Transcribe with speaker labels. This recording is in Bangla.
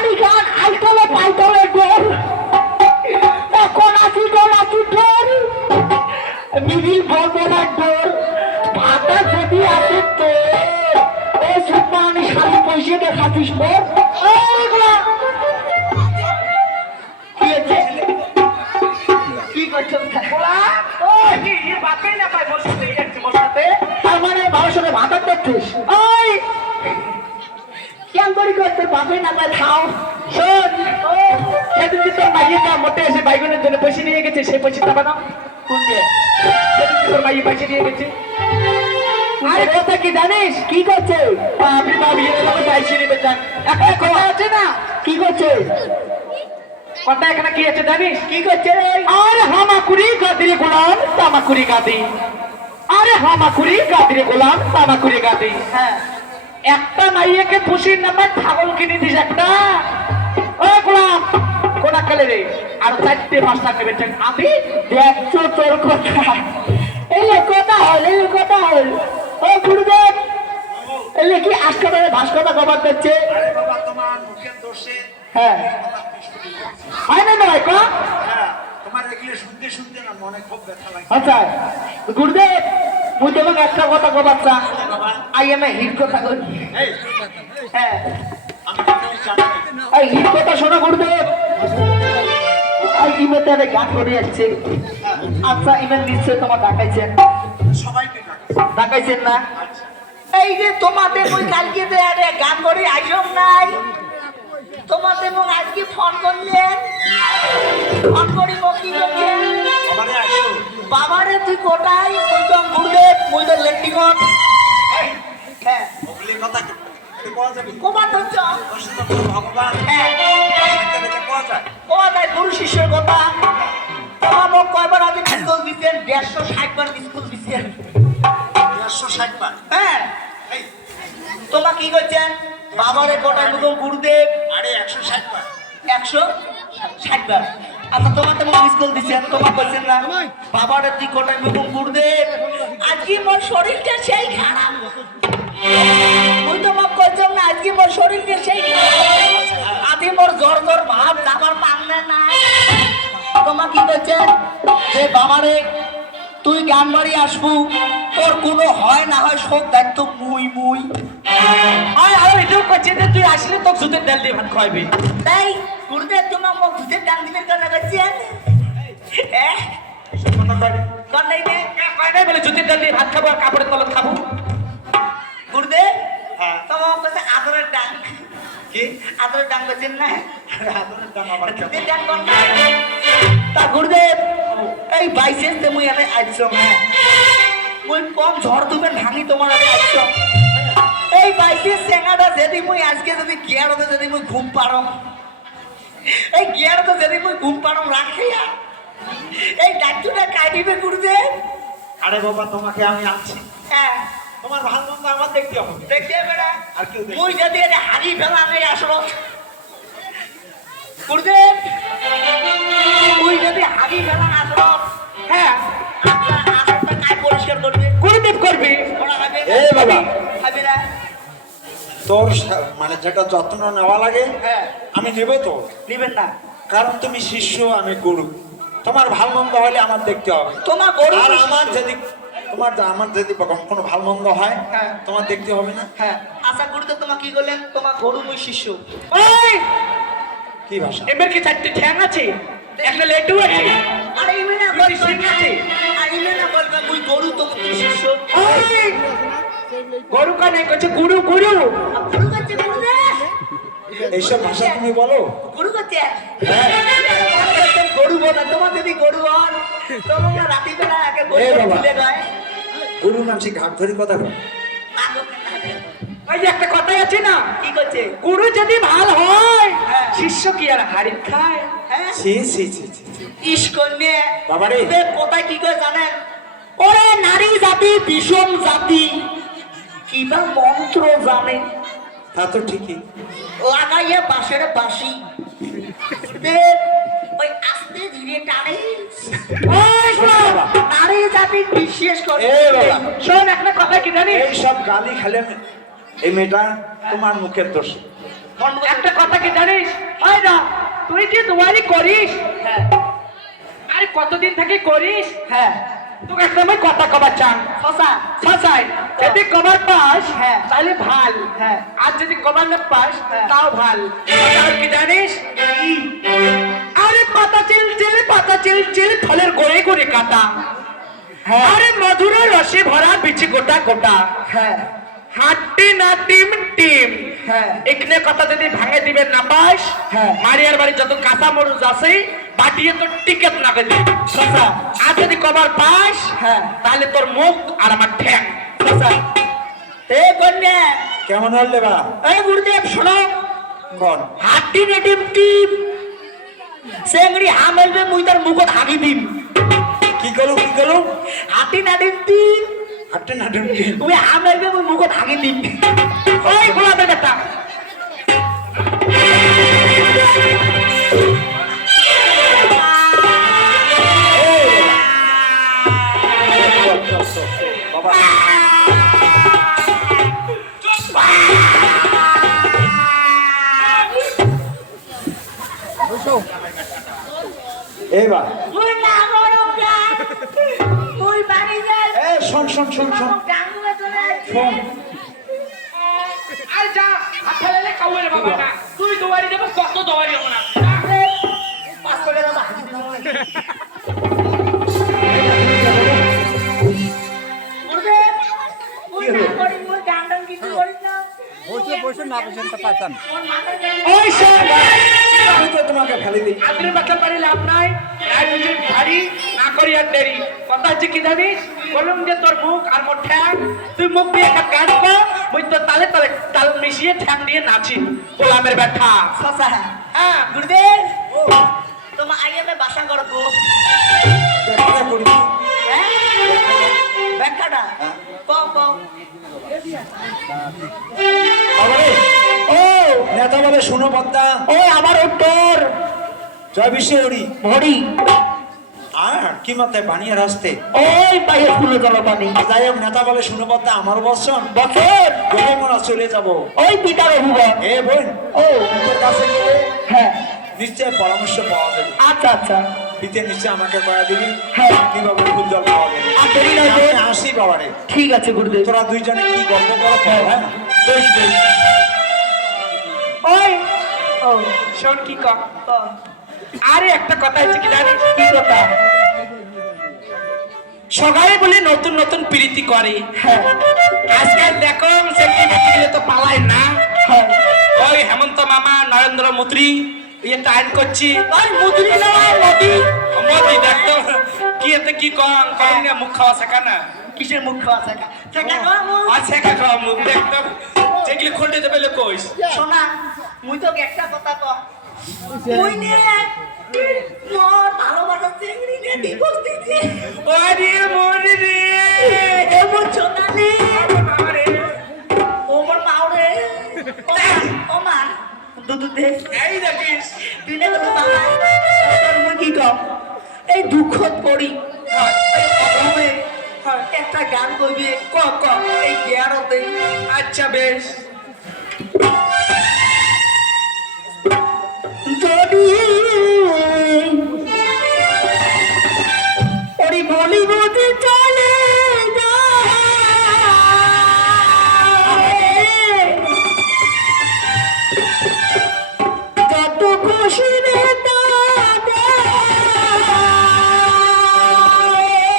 Speaker 1: হাড়ি গান আইতলে পাইতলে ডোর এখন আছি ডোর আছি ডোর মিডিল বলব না ডোর ভাতা যদি আছে তো, ও সুপান শালি পয়সা দেখাতিস মোর করি করতে আরে
Speaker 2: একটা কথা আছে না,
Speaker 1: কি করছে?
Speaker 2: কথা এখানে কি আছে জানিস?
Speaker 1: কি করছে
Speaker 2: আরে হামাকুড়ি গাদিরে গোলাম তামাকুড়ি গাদি। আরে হামাকুড়ি গাদিরে গোলাম তামাকুড়ি গাদি।
Speaker 1: হ্যাঁ।
Speaker 2: একটা মাইয়াকে খুশির নাম্বার ছাগল কিনে দিস একটা। ও গোলাম কোনা কালে রে আর চারটে পাঁচটা আমি
Speaker 1: দেখছ তোর কথা। এলে কথা হল এলে কথা হল। ও গুরুদেব এলে কি আজকে ভাস্করটা কবার করছে? হ্যাঁ। হয় আচ্ছা গুরুদেব মুই তোমাকে একটা কথা কবার চা। আই এম এ হিট কথা হ্যাঁ।
Speaker 3: আমি
Speaker 1: এই হিট কথা শোনো গুরুদেব। এই ইমেতে আমি গান করে যাচ্ছে আচ্ছা ইমেল নিশ্চয় তোমার ডাকাইছেন
Speaker 3: সবাইকে ডাকে
Speaker 1: ডাকাইছেন না? এই যে তোমাদের ওই কালকে যে আরে গান করে আইসম নাই। তোমাদের মন আজকে ফোন করলেন। ফোন করি মোক কি বাবারে তুই কোটাই তো গুরুদেব মুই তো লেন্ডিগন
Speaker 3: এই
Speaker 1: হ্যাঁ।
Speaker 3: ওগুলি কথা কি কোয়া যাবি?
Speaker 1: কোবার ধরছ
Speaker 3: তোর ভগবান।
Speaker 1: হ্যাঁ।
Speaker 3: কোয়া যায়?
Speaker 1: কোয়া যায়? গুরু শিষ্যের কথা। তোমার কয়বার আগে স্কুল দেড়শো ষাট বার স্কুল
Speaker 3: দেড়শো ষাট বার
Speaker 1: হ্যাঁ।
Speaker 3: এই।
Speaker 1: কি করছেন বাবারে কোটার মতন গুরুদেব।
Speaker 3: আরে একশো ষাট বার
Speaker 1: একশো ষাট বার আচ্ছা তোমার তো মোক স্কুল দিচ্ছেন তোমার বলছেন না বাবার তুই কোটায় মতন গুরুদেব আজকে মোর শরীরটা সেই খারাপ। ওই তো মোক করছেন না আজকে মোর শরীরটা সেই আজকে মোর জ্বর জ্বর ভাব যাবার পারলে না তোমার কি করছেন যে বাবারে তুই গান বাড়ি আসবু তোর কোনো হয় না হয় শোক দায়িত্ব মুই মুই।
Speaker 2: আয় আর এটাও করছে যে তুই আসলে তোর সুদের ডাল দিয়ে ভাত খাওয়াবি।
Speaker 1: তাই কেন হ্যাঁ
Speaker 3: কথা কয়
Speaker 1: কর নাই রে
Speaker 2: কয় নাই বলে জুতির ডাল দিয়ে ভাত খাব আর কাপড়ের তলত খাব
Speaker 1: গুরুদেব
Speaker 3: হ্যাঁ।
Speaker 1: তোমার কাছে আদরের ডান
Speaker 3: কি?
Speaker 1: আদরের ডান করছেন না?
Speaker 3: আদরের দাম আমার কেমন
Speaker 1: দুধের ডান কর না। তা গুরুদেব এই বাইসেন্স মুই আরে আইছম হ্যাঁ। মুই কম ঝড় তুমেন ভাঙি তোমার আরে আইছম এই বাইসেন্স সেঙ্গাটা যদি মুই আজকে যদি গিয়ারতে যদি মুই ঘুম পারম এই গিয়ারতে যদি মুই ঘুম রাখিয়া এই কাই দিবে গুরুদেব?
Speaker 3: আরে বাবা তোমাকে আমি আনছি।
Speaker 1: হ্যাঁ।
Speaker 3: তোমার ভালো মন্দ আমার দেখতে হবে।
Speaker 1: দেখতে বেড়া
Speaker 3: আর কেউ?
Speaker 1: মুই যদি এটা হারিয়ে ফেলা নেই আসলো। গুরুদেব মুই যদি হারিয়ে ফেলা আসলো
Speaker 2: হ্যাঁ।
Speaker 1: পরিষ্কার করবে?
Speaker 2: গুরুদেব করবি।
Speaker 3: এ বাবা।
Speaker 1: না।
Speaker 3: তোর মানে যেটা যত্ন নেওয়া লাগে
Speaker 1: হ্যাঁ।
Speaker 3: আমি নেব তো।
Speaker 1: নিবেন না।
Speaker 3: কারণ তুমি শিষ্য আমি গুরু। তোমার ভালো মন্দ হলে আমার দেখতে হবে।
Speaker 1: তোমার গরু
Speaker 3: আর আমার যদি তোমার আমার যদি কখনো ভালো মন্দ হয়
Speaker 1: হ্যাঁ।
Speaker 3: তোমার দেখতে হবে না?
Speaker 1: হ্যাঁ। আশা গুরুদেব তোমার কি করলেন তোমার গরু মুই শিষ্য।
Speaker 2: ওই!
Speaker 3: কি ভাষা?
Speaker 2: এবার কি চারটে ঠ্যাং আছে? একটা লেটু আছে?
Speaker 1: আরে ইমে না
Speaker 2: আছে?
Speaker 1: আর ইমে না বলবে মুই গরু তোমার শিষ্য?
Speaker 2: ওই! গরু কানে করছে গুরু
Speaker 3: এইসব ভাষা তুমি বলো।
Speaker 1: গরু করছে গরু বলে তোমার যদি গরু হন তোমার রাতি বেলা একে গরু
Speaker 3: গুরু মানুষ ঘাট ধরে কথা
Speaker 2: ওই যে একটা কথাই আছে না?
Speaker 1: কি করছে
Speaker 2: গুরু যদি ভালো হয়
Speaker 1: হ্যাঁ।
Speaker 2: শিষ্য কি আর হারি খায়?
Speaker 1: হ্যাঁ।
Speaker 3: বাবারে।
Speaker 1: কোথায় কি করে জানেন? ওরে নারী জাতি বিষম জাতি। কিবা মন্ত্র জানে।
Speaker 3: তা তো ঠিকই।
Speaker 1: লাগাইয়া বাঁশের বাঁশি। ওই আস্তে ধীরে টানে। নারী জাতি বিশেষ করে।
Speaker 2: শোন একটা কথা কি জানিস?
Speaker 3: এই সব গালি খালে এই মেয়েটা তোমার মুখের দোষ।
Speaker 2: একটা কথা কি জানিস? হয় না তুই কি দুয়ারি করিস
Speaker 1: হ্যাঁ।
Speaker 2: আরে কতদিন থেকে করিস
Speaker 1: হ্যাঁ।
Speaker 2: তোকে একটা আমি কথা কবার চান।
Speaker 1: শশা
Speaker 2: সাসাই যদি কবার পাস
Speaker 1: হ্যাঁ।
Speaker 2: তাহলে ভালো
Speaker 1: হ্যাঁ।
Speaker 2: আর যদি কবার না পাস
Speaker 1: হ্যাঁ।
Speaker 2: তাও ভালো কি জানিস আরে পাতা চিল চিল পাতা চিল চিল ফলের গোড়ে গোড়ে কাটা। আরে মধুর রসে ভরা বিচি গোটা গোটা
Speaker 1: হ্যাঁ
Speaker 2: হাড্ডি না টিম টিম
Speaker 1: হ্যাঁ।
Speaker 2: এখানে কথা যদি ভাঙে দিবেন না পাস
Speaker 1: হ্যাঁ।
Speaker 2: মারিয়ার বাড়ি যত কাঁচা মরুজ আছে বাটিয়ে তো টিকেট না পেতে আর যদি কবার পাস
Speaker 1: হ্যাঁ।
Speaker 2: তাহলে তোর মুখ আর আমার ঠ্যাং।
Speaker 1: এ কন্যা।
Speaker 3: কেমন হলে বা?
Speaker 1: এই গুরুদেব শোনো।
Speaker 3: কোন
Speaker 1: নেটিভ টিম। হামেলবে মুই তার মুখত হাগি দিম।
Speaker 3: কি করো কি করো?
Speaker 1: হাড্ডি নেটিভ টিম।
Speaker 3: হাঁটতে না ঢুকতে
Speaker 1: তুমি হামেলবে মুই মুখত হাগি দিম।
Speaker 2: ওই গোলাপের বেটা।
Speaker 3: এইবার। শোন শোন শোন শোন। শোন।
Speaker 2: আর যা হাত ফেলে কাউরে বাবা না তুই দোয়ারি দেবো কত দোয়ারি হব না।
Speaker 1: পাঁচ করে দাদা
Speaker 4: বসে না বসে তো পাতাম
Speaker 1: মোর মাথার গান
Speaker 2: ওই
Speaker 3: আমি তো তোমাকে ফেলে দিই।
Speaker 2: আদরে বাচ্চা পারি লাভ নাই। নাই ভারী না করি আর দেরি। কথা হচ্ছে কি জানিস? বলুন যে তোর মুখ আর মোর ঠ্যাং। তুই মুখ দিয়ে একটা গান কর মুই তো তালে তালে তাল মিশিয়ে ঠ্যাং দিয়ে নাচি। গোলামের ব্যাঠা
Speaker 1: সসা
Speaker 2: হ্যাঁ
Speaker 1: গুরুদেব। তোমার আগে মে বাসা করব হ্যাঁ? ব্যাখ্যাটা?
Speaker 3: রে,
Speaker 1: ও
Speaker 3: নেতা বলে শুনো পদ্মা।
Speaker 1: ও আমার উত্তর।
Speaker 3: জয় বিশ্বেরি
Speaker 1: ভরি
Speaker 3: আর কি মাথায় বানিয়ে আসতে?
Speaker 1: ওই পায়ে ফুলে জলপানি
Speaker 3: যাই হোক নেতা বলে শুনো পদ্মা আমার বর্ষণ
Speaker 1: বছর
Speaker 3: গলে মোরা চলে যাব।
Speaker 1: ওই পিতার অভিভাবক
Speaker 3: এ বোন
Speaker 1: ও।
Speaker 3: তোর কাছে গেলে
Speaker 1: হ্যাঁ।
Speaker 3: নিশ্চয় পরামর্শ পাওয়া যাবে।
Speaker 1: আচ্ছা আচ্ছা।
Speaker 3: পিতে নিশ্চয় আমাকে করা দিবি।
Speaker 1: হ্যাঁ।
Speaker 3: ফুল জল পাওয়া যাবে। আসি বাবারে।
Speaker 1: ঠিক আছে গুরুদেব।
Speaker 3: তোরা দুইজনে কি গল্প করা হ্যাঁ?
Speaker 1: বেশ বেশ।
Speaker 2: ওই
Speaker 1: ও
Speaker 2: শোন কি
Speaker 1: ক।
Speaker 2: আরে একটা কথা হচ্ছে কি জানিস?
Speaker 1: কি কথা?
Speaker 2: সবাই বলে নতুন নতুন প্রীতি করে।
Speaker 1: হ্যাঁ।
Speaker 2: আজকাল দেখো সেটি তো পালায় না।
Speaker 1: হ্যাঁ।
Speaker 2: ওই হেমন্ত মামা নরেন্দ্র ইয়ে টাইম করছি।
Speaker 1: ওই
Speaker 2: মোদি। দেখতো কি এতে কি কম কম মুখ খাওয়া শেখা না?
Speaker 1: কিসের মুখ খাওয়া শেখা? শেখা খাওয়া মুখ।
Speaker 2: আর শেখা খাওয়া মুখ দেখতো যেগুলি খন্ডে দেবে কইস।
Speaker 1: শোনা মুই তো একটা কথা ক মুই নে মোর ভালোবাসা চিংড়ি নে ডিভোর্স দিছি
Speaker 2: ওরে মরে রে।
Speaker 1: এমন সোনালি
Speaker 2: আমারে
Speaker 1: ও মোর মাওরে ও মা ও মা। দুধ দে
Speaker 2: এই দেখিস।
Speaker 1: তুই না কথা বাবা তোর মুই কি কম? এই দুঃখত পড়ি। একটা গান কইবে ক ক এই গিয়ারতে
Speaker 2: আচ্ছা বেশ।
Speaker 1: যদি বলিব